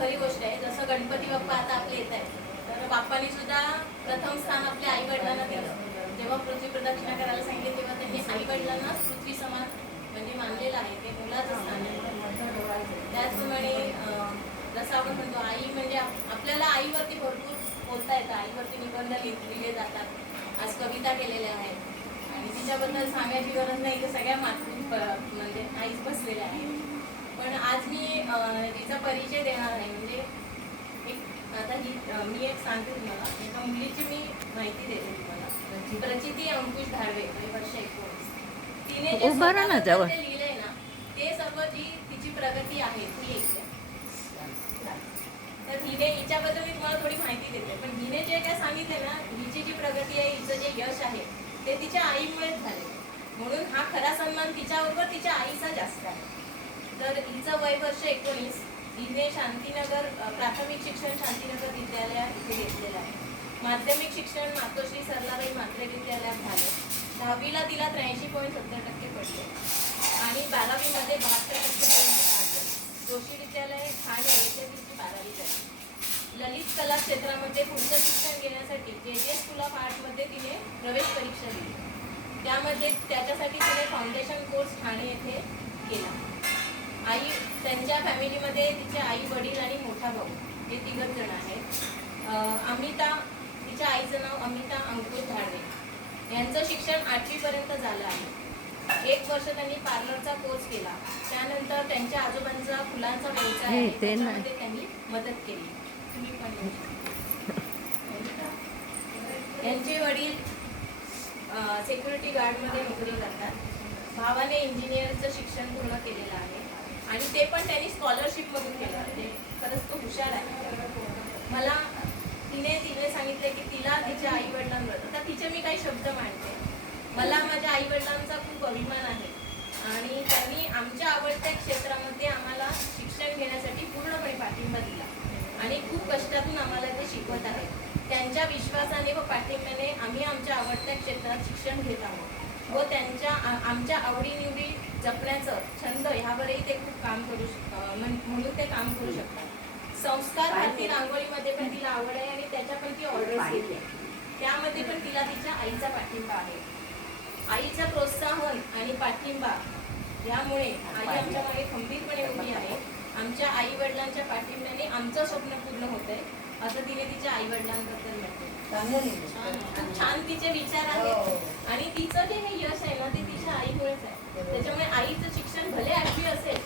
खरी गोष्ट आहे. जसं गणपती बाप्पा आता आपले येत आहेत तर बाप्पानी सुद्धा प्रथम स्थान आपल्या आई वडिलांना दिलं. जेव्हा पृथ्वी प्रदक्षिणा करायला सांगितले तेव्हा त्यांनी आई वडिलांना पृथ्वी समान म्हणजे मानलेलं आहे. ते मुलाचं स्थान आहे. त्याचप्रमाणे जसं आपण म्हणतो आई म्हणजे आपल्याला आईवरती भरपूर बोलता येतं. आईवरती निबंध लिहिले जातात. आज कविता केलेल्या आहेत. आणि तिच्याबद्दल सांगायची गरज नाही. तर सगळ्या मातृ म्हणजे आईच बसलेल्या आहेत. परिचय देणार आहे. म्हणजे एक आता ही मी एक सांगते तुम्हाला. एका मुलीची मी माहिती देते तुम्हाला. प्रचिती अंकुश धारवे वय वर्ष एकोणीस. तिने जे लिहिलंय ना ते सर्व जी तिची प्रगती आहे ती एक. तर हिने हिच्याबद्दल मी तुम्हाला थोडी माहिती देते. पण हिने जे काय सांगितले ना हिची जी प्रगती आहे हिचं जे यश आहे ते तिच्या आईमुळेच झाले म्हणून हा खरा सन्मान तिच्याबरोबर तिच्या आईचा जास्त आहे. तर हिचं वय वर्ष एकोणीस. इथे शांतीनगर प्राथमिक शिक्षण शांतीनगर विद्यालय इथे घेतलेलं आहे. माध्यमिक शिक्षण मातोश्री सरलाबाई म्हात्रे विद्यालयात झालं. दहावीला तिला त्र्याऐंशी पॉईंट सत्तर टक्के पडले. आणि बारावीमध्ये बहात्तर टक्केपर्यंत काढलं जोशी विद्यालय ठाणे येथे तिची बारावी झाली. ललित कला क्षेत्रामध्ये पुढचं शिक्षण घेण्यासाठी जे जे स्कूल ऑफ आर्टमध्ये तिने प्रवेश परीक्षा दिली. त्यामध्ये त्याच्यासाठी तिने फाउंडेशन कोर्स ठाणे येथे केला. आई त्यांच्या फॅमिलीमध्ये तिचे आई वडील आणि मोठा भाऊ हे तिघच जण आहेत. अमिता तिच्या आईचं नाव अमिता अंकुश धाडवे यांचं शिक्षण आठवीपर्यंत झालं आहे. एक वर्ष त्यांनी पार्लरचा कोर्स केला. त्यानंतर त्यांच्या आजोबांचा फुलांचा व्यवसाय आहे. त्याच्यामध्ये त्यांनी मदत केली. तुम्ही पण. यांचे वडील सेक्युरिटी गार्डमध्ये नोकरी करतात. भावाने इंजिनिअरचं शिक्षण पूर्ण केलेलं आहे. आणि ते पण त्यांनी स्कॉलरशिपमधून केलं. म्हणजे खरंच तो हुशार आहे. मला तिने तिने सांगितले की तिला तिच्या आई वडिलांवर आता तिचे मी काही शब्द मांडते. मला माझ्या आई वडिलांचा खूप अभिमान आहे. आणि त्यांनी आमच्या आवडत्या क्षेत्रामध्ये आम्हाला शिक्षण घेण्यासाठी पूर्णपणे पाठिंबा दिला. आणि खूप कष्टातून आम्हाला ते शिकवत आहेत. त्यांच्या विश्वासाने व पाठिंब्याने आम्ही आमच्या आवडत्या क्षेत्रात शिक्षण घेत आहोत. व त्यांच्या आमच्या आवडीनिवडी जपण्याचं छंद ह्यावरही ते खूप काम करू श- अं, म्हण- म्हणून ते काम करू शकतात. संस्कार भारती रांगोळीमध्ये पण तिला आवड आहे आणि त्याच्या पण ती ऑर्डर्स घेते. त्यामध्ये पण तिला तिच्या आईचा पाठिंबा आहे. आईचं प्रोत्साहन आणि पाठिंबा यामुळे आई आमच्या मागे खंबीरपणे उभी आहे. आमच्या आई वडिलांच्या पाठिंब्याने आमचं स्वप्न पूर्ण होत आहे. असं तिने तिच्या आई वडिलांबद्दल म्हटलं खूप छान तिचे विचार आहेत. आणि तिचं त्याच्यामुळे आईचं शिक्षण भले आठवी असेल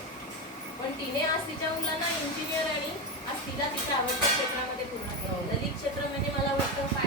पण तिने आज तिच्या मुलांना इंजिनियर आणि आज तिला तिच्या आवडत्या क्षेत्रामध्ये पूर्ण केलं. हो. ललित क्षेत्र म्हणजे मला वाटतं